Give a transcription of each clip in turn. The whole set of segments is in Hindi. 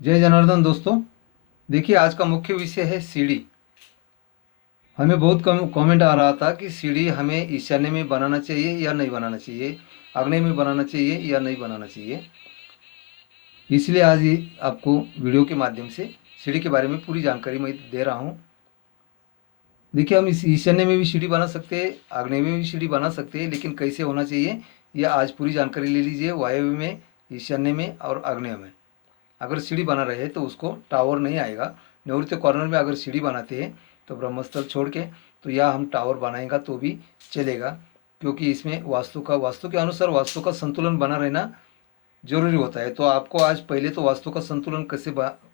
जय जनार्दन दोस्तों। देखिए, आज का मुख्य विषय है सीढ़ी। हमें बहुत कम कमेंट आ रहा था कि सीढ़ी हमें ईशान्य में बनाना चाहिए या नहीं बनाना चाहिए, आग्नेय में बनाना चाहिए या नहीं बनाना चाहिए। इसलिए आज ये आपको वीडियो के माध्यम से सीढ़ी के बारे में पूरी जानकारी मैं दे रहा हूँ। देखिए, हम इस ईशान्य में भी सीढ़ी बना सकते हैं, आग्नेय में भी सीढ़ी बना सकते हैं, लेकिन कैसे होना चाहिए यह आज पूरी जानकारी ले लीजिए। वायव्य में, ईशान्य में और आग्नेय में अगर सीढ़ी बना रहे हैं तो उसको टावर नहीं आएगा। नैऋत्य कॉर्नर में अगर सीढ़ी बनाते हैं तो ब्रह्मस्थल छोड़ के, तो या हम टावर बनाएगा तो भी चलेगा, क्योंकि इसमें वास्तु के अनुसार वास्तु का संतुलन बना रहना जरूरी होता है। तो आपको आज पहले तो वास्तु का संतुलन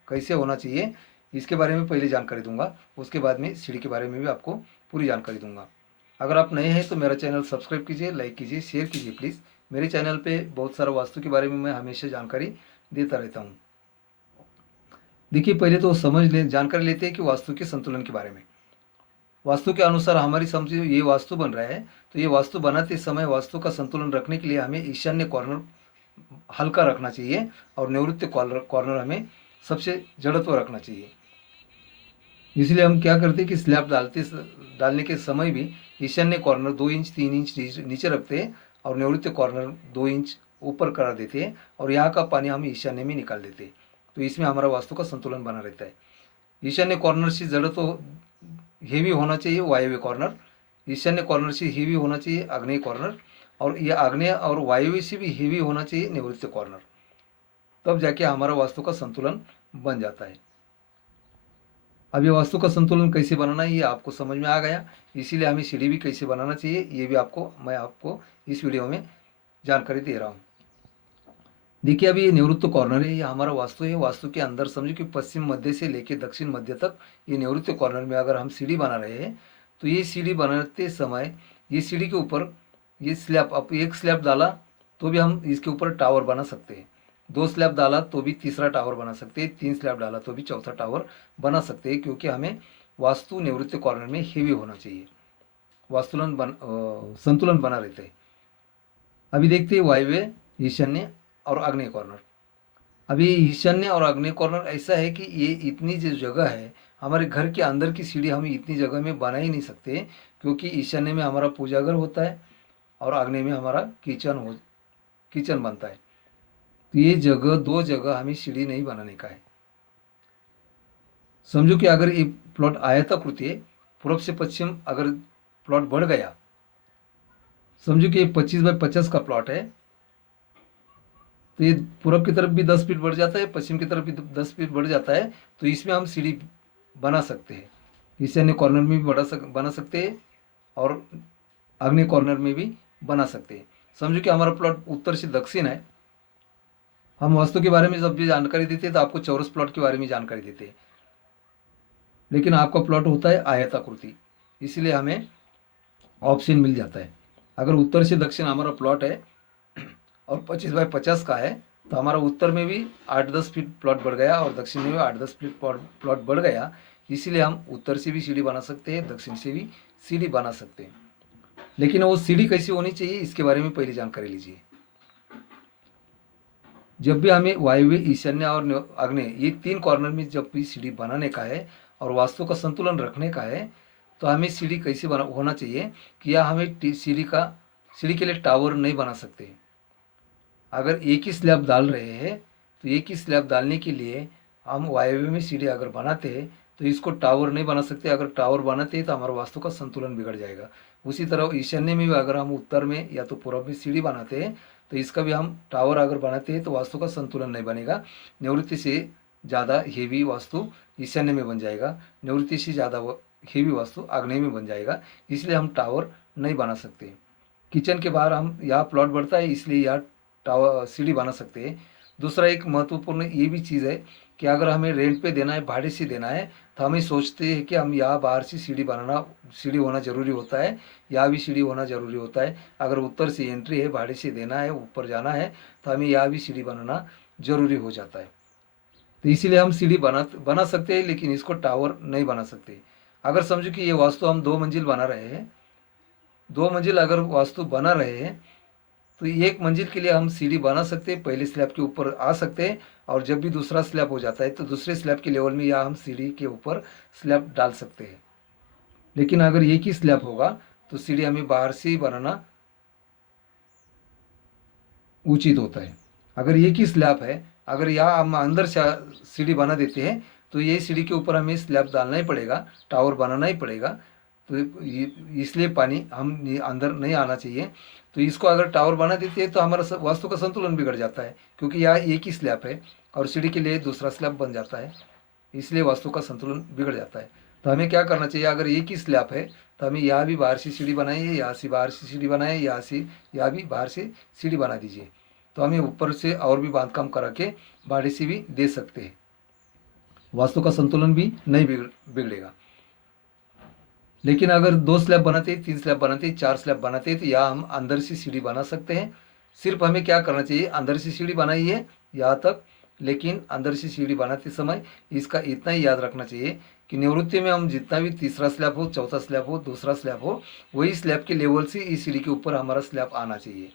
कैसे होना चाहिए इसके बारे में पहले जानकारी दूंगा। उसके बाद में सीढ़ी के बारे में भी आपको पूरी जानकारी दूंगा। अगर आप नए हैं तो मेरा चैनल सब्सक्राइब कीजिए, लाइक कीजिए, शेयर कीजिए प्लीज़। मेरे चैनल पे बहुत सारा वास्तु के बारे में मैं हमेशा जानकारी देता रहता हूँ। देखिए, पहले तो जानकारी लेते हैं कि वास्तु के संतुलन के बारे में। वास्तु के अनुसार हमारी समझिए ये वास्तु बन रहा है, तो ये वास्तु बनाते समय वास्तु का संतुलन रखने के लिए हमें ईशान्य कॉर्नर हल्का रखना चाहिए और नैऋत्य कॉर्नर कॉर्नर हमें सबसे जड़त्व रखना चाहिए। इसलिए हम क्या करते हैं कि स्लैब डालने के समय भी ईशान्य कॉर्नर 2 इंच 3 इंच नीचे रखते हैं और नैऋत्य कॉर्नर 2 इंच ऊपर करा देते हैं और यहाँ का पानी हम ईशान्य में निकाल देते हैं। तो इसमें हमारा वास्तु का संतुलन बना रहता है। ईशान्य कॉर्नर से जड़त्व हेवी होना चाहिए वायव्य कॉर्नर, ईशान्य कॉर्नर से हेवी होना चाहिए आग्नेय कॉर्नर, और ये आग्नेय और वायव्य से भी हेवी होना चाहिए नैऋत्य कॉर्नर। तब जाके हमारा वास्तु का संतुलन बन जाता है। अब ये वास्तु का संतुलन कैसे बनाना है ये आपको समझ में आ गया। इसीलिए हमें सीढ़ी भी कैसे बनाना चाहिए ये भी मैं आपको इस वीडियो में जानकारी दे रहा हूँ। देखिए, अभी ये निवृत्त कॉर्नर है, ये हमारा वास्तु है। वास्तु के अंदर समझो कि पश्चिम मध्य से लेकर दक्षिण मध्य तक ये निवृत्त कॉर्नर में अगर हम सीढ़ी बना रहे हैं तो ये सीढ़ी बनाते समय ये सीढ़ी के ऊपर ये स्लैब, अब एक स्लैब डाला तो भी हम इसके ऊपर टावर बना सकते हैं, 2 स्लैब डाला तो भी तीसरा टावर बना सकते हैं, 3 स्लैब डाला तो भी चौथा टावर बना सकते हैं, क्योंकि हमें वास्तु निवृत्त कॉर्नर में हेवी होना चाहिए, संतुलन बना रहता है। अभी देखते हैं वायव्य, ईशान्य और आग्नेय कॉर्नर। अभी ईशान्य और आग्नेय कॉर्नर ऐसा है कि ये इतनी जो जगह है, हमारे घर के अंदर की सीढ़ी हम इतनी जगह में बना ही नहीं सकते, क्योंकि ईशान्य में हमारा पूजा घर होता है और आग्नेय में हमारा किचन बनता है। तो ये जगह, 2 जगह हमें सीढ़ी नहीं बनाने का है। समझो कि अगर ये प्लॉट आयताकृति है, पूर्व से पश्चिम अगर प्लॉट बढ़ गया, समझो कि ये 25 बाय 50 का प्लॉट है, तो ये पूरब की तरफ भी 10 फीट बढ़ जाता है, पश्चिम की तरफ भी 10 फीट बढ़ जाता है। तो इसमें हम सीढ़ी बना सकते हैं। ईशान्य कॉर्नर में भी बना सकते हैं और आग्नेय कॉर्नर में भी बना सकते हैं। समझो कि हमारा प्लॉट उत्तर से दक्षिण है। हम वास्तु के बारे में जब भी जानकारी देते हैं तो आपको चौरस प्लॉट के बारे में जानकारी देते हैं, लेकिन आपका प्लॉट होता है आयताकृति, इसलिए हमें ऑप्शन मिल जाता है। अगर उत्तर से दक्षिण हमारा प्लॉट है और 25 बाय 50 का है, तो हमारा उत्तर में भी 8-10 फीट प्लॉट बढ़ गया और दक्षिण में भी 8-10 फीट प्लॉट बढ़ गया। इसीलिए हम उत्तर से भी सीढ़ी बना सकते हैं, दक्षिण से भी सीढ़ी बना सकते हैं। लेकिन वो सीढ़ी कैसी होनी चाहिए इसके बारे में पहले जानकारी लीजिए। जब भी हमें वायव्य, ईशान्य और आग्नेय ये 3 कॉर्नर में जब भी सीढ़ी बनाने का है और वास्तु का संतुलन रखने का है, तो हमें सीढ़ी कैसे होना चाहिए कि या हमें सीढ़ी के लिए टावर नहीं बना सकते। अगर एक ही स्लैब डाल रहे हैं तो एक ही स्लैब डालने के लिए हम वायव्य में सीढ़ी अगर बनाते हैं तो इसको टावर नहीं बना सकते। अगर टावर बनाते हैं तो हमारा वास्तु का संतुलन बिगड़ जाएगा। उसी तरह ईशान्य में भी अगर हम उत्तर में या तो पूर्व में सीढ़ी बनाते हैं तो इसका भी हम टावर अगर बनाते हैं तो वास्तु का संतुलन नहीं बनेगा। निवृत्ति से ज़्यादा हेवी वास्तु ईशान्य में बन जाएगा, निवृत्ति से ज़्यादा हेवी वास्तु आग्नेय में बन जाएगा। इसलिए हम टावर नहीं बना सकते। किचन के बाहर हम यहाँ प्लॉट बढ़ता है, इसलिए यहाँ टावर सीढ़ी बना सकते हैं। दूसरा एक महत्वपूर्ण ये भी चीज़ है कि अगर हमें रेंट पे देना है, भाड़े से देना है, तो हमें सोचते हैं कि हम यहाँ बाहर से सीढ़ी होना ज़रूरी होता है, यहाँ भी सीढ़ी होना ज़रूरी होता है। अगर उत्तर से एंट्री है, भाड़े से देना है, ऊपर जाना है, तो हमें यहाँ भी सीढ़ी बनाना ज़रूरी हो जाता है। तो इसीलिए हम सीढ़ी बना सकते हैं, लेकिन इसको टावर नहीं बना सकते। अगर समझो कि ये वास्तु हम 2 मंजिल बना रहे हैं, 2 मंजिल अगर वास्तु बना रहे हैं तो 1 मंजिल के लिए हम सीढ़ी बना सकते हैं, पहले स्लैब के ऊपर आ सकते हैं और जब भी दूसरा स्लैब हो जाता है तो दूसरे स्लैब के लेवल में या हम सीढ़ी के ऊपर स्लैब डाल सकते हैं। लेकिन अगर एक ही स्लैब होगा तो सीढ़ी हमें बाहर से ही बनाना उचित होता है। अगर एक ही स्लैब है, अगर यहाँ हम अंदर से सीढ़ी बना देते हैं तो ये सीढ़ी के ऊपर हमें स्लैब डालना ही पड़ेगा, टावर बनाना ही पड़ेगा। तो इसलिए पानी हम अंदर नहीं आना चाहिए। तो इसको अगर टावर बना देते हैं तो हमारा वास्तु का संतुलन बिगड़ जाता है, क्योंकि यहाँ एक ही स्लैब है और सीढ़ी के लिए दूसरा स्लैब बन जाता है, इसलिए वास्तु का संतुलन बिगड़ जाता है। तो हमें क्या करना चाहिए, अगर एक ही स्लैब है तो हमें यहाँ भी बाहर से सीढ़ी बनाइए, यहाँ से बाहर से सीढ़ी बनाए, यहाँ भी बाहर से सीढ़ी बना दीजिए। तो हमें ऊपर से और भी बांधकाम करा के बाहर से भी दे सकते हैं, वास्तु का संतुलन भी नहीं बिगड़ेगा। लेकिन अगर 2 स्लैब बनाते, 3 स्लैब बनाते, 4 स्लैब बनाते तो यहाँ हम अंदर से सीढ़ी बना सकते हैं। सिर्फ हमें क्या करना चाहिए, अंदर से सीढ़ी बनाइए यहाँ तक, लेकिन अंदर से सीढ़ी बनाते समय इसका इतना ही याद रखना चाहिए कि निवृत्ति में हम जितना भी तीसरा स्लैब हो, चौथा स्लैब हो, दूसरा स्लैब हो, वही स्लैब के लेवल से इस सीढ़ी के ऊपर हमारा स्लैब आना चाहिए,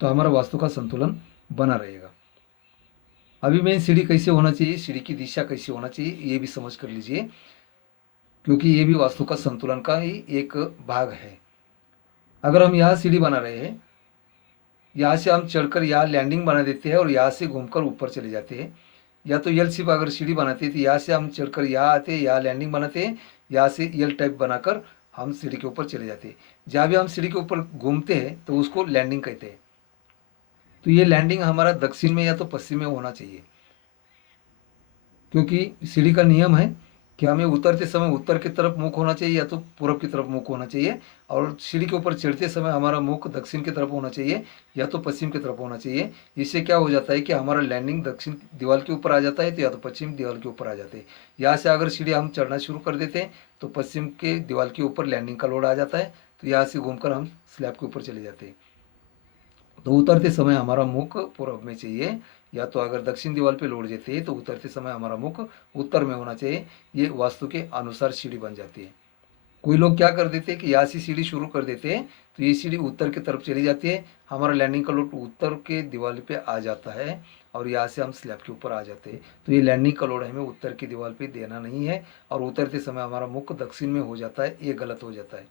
तो हमारा वास्तु का संतुलन बना रहेगा। अभी मैं सीढ़ी कैसे होना चाहिए, सीढ़ी की दिशा कैसे होना चाहिए, ये भी समझ कर लीजिए, क्योंकि ये भी वास्तु का संतुलन का ही एक भाग है। अगर हम यहाँ सीढ़ी बना रहे हैं, यहाँ से हम चढ़कर यहाँ लैंडिंग बना देते हैं और यहाँ से घूमकर ऊपर चले जाते हैं, या तो यल शेप अगर सीढ़ी बनाते हैं तो यहाँ से हम चढ़कर यहाँ आते हैं, यहाँ लैंडिंग बनाते हैं, यहाँ से यल टाइप बनाकर हम सीढ़ी के ऊपर चले जाते हैं। जहाँ भी हम सीढ़ी के ऊपर घूमते हैं तो उसको लैंडिंग कहते हैं। तो ये लैंडिंग हमारा दक्षिण में या तो पश्चिम में होना चाहिए, क्योंकि सीढ़ी का नियम है कि हमें उतरते समय उत्तर की तरफ मुख होना चाहिए या तो पूर्व की तरफ मुख होना चाहिए, और सीढ़ी के ऊपर चढ़ते समय हमारा मुख दक्षिण की तरफ होना चाहिए या तो पश्चिम की तरफ होना चाहिए। इससे क्या हो जाता है कि हमारा लैंडिंग दक्षिण दीवार के ऊपर आ जाता है तो या तो पश्चिम दीवार के ऊपर आ जाते हैं। यहाँ से अगर सीढ़ी हम चढ़ना शुरू कर देते हैं तो पश्चिम के दीवार के ऊपर लैंडिंग का लोड आ जाता है, तो यहाँ से घूमकर हम स्लैब के ऊपर चले जाते हैं। तो उतरते समय हमारा मुख पूर्व में चाहिए, या तो अगर दक्षिण दीवार पे लोड देते हैं तो उतरते समय हमारा मुख उत्तर में होना चाहिए। ये वास्तु के अनुसार सीढ़ी बन जाती है। कोई लोग क्या कर देते हैं कि यहाँ से सीढ़ी शुरू कर देते हैं तो ये सीढ़ी उत्तर की तरफ चली जाती है, हमारा लैंडिंग का लोड उत्तर के दीवार पे आ जाता है और यहाँ से हम स्लैब के ऊपर आ जाते हैं। तो ये लैंडिंग का लोड हमें उत्तर की दीवार पे देना नहीं है और उतरते समय हमारा मुख दक्षिण में हो जाता है, ये गलत हो जाता है।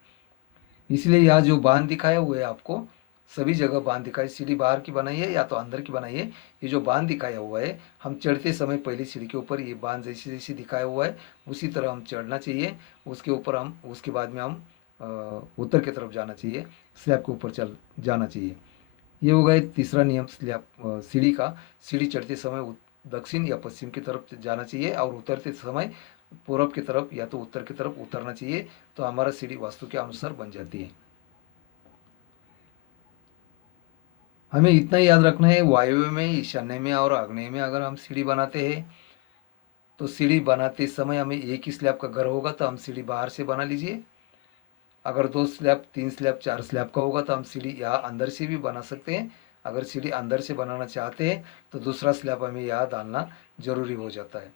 इसलिए यहाँ जो बांध दिखाया हुआ है आपको, सभी जगह बांध दिखाए, सीढ़ी बाहर की बनाई है या तो अंदर की बनाई है। ये जो बांध दिखाया हुआ है, हम चढ़ते समय पहली सीढ़ी के ऊपर ये बांध जैसे जैसे दिखाया हुआ है उसी तरह हम चढ़ना चाहिए। उसके ऊपर हम उसके बाद में हम उत्तर की तरफ जाना चाहिए, स्लैब के ऊपर चल जाना चाहिए। ये हो गया तीसरा नियम स्लैब सीढ़ी का। सीढ़ी चढ़ते समय दक्षिण या पश्चिम की तरफ जाना चाहिए और उतरते समय पूर्व की तरफ या तो उत्तर की तरफ उतरना चाहिए, तो हमारा सीढ़ी वास्तु के अनुसार बन जाती है। हमें इतना ही याद रखना है, वायव्य में, ईशान्य में और आग्नेय में अगर हम सीढ़ी बनाते हैं तो सीढ़ी बनाते समय हमें एक ही स्लैब का घर होगा तो हम सीढ़ी बाहर से बना लीजिए। अगर 2 स्लैब, 3 स्लैब, 4 स्लैब का होगा तो हम सीढ़ी यहाँ अंदर से भी बना सकते हैं। अगर सीढ़ी अंदर से बनाना चाहते हैं तो दूसरा स्लैब हमें यहाँ डालना जरूरी हो जाता है।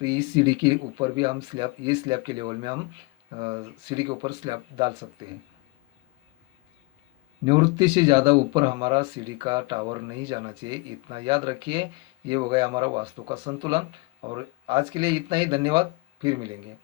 तो इस सीढ़ी के ऊपर भी हम स्लैब, ये स्लैब के लेवल में हम सीढ़ी के ऊपर स्लैब डाल सकते हैं। निवृत्ति से ज़्यादा ऊपर हमारा सीढ़ी का टावर नहीं जाना चाहिए, इतना याद रखिए। ये हो गया हमारा वास्तु का संतुलन। और आज के लिए इतना ही, धन्यवाद, फिर मिलेंगे।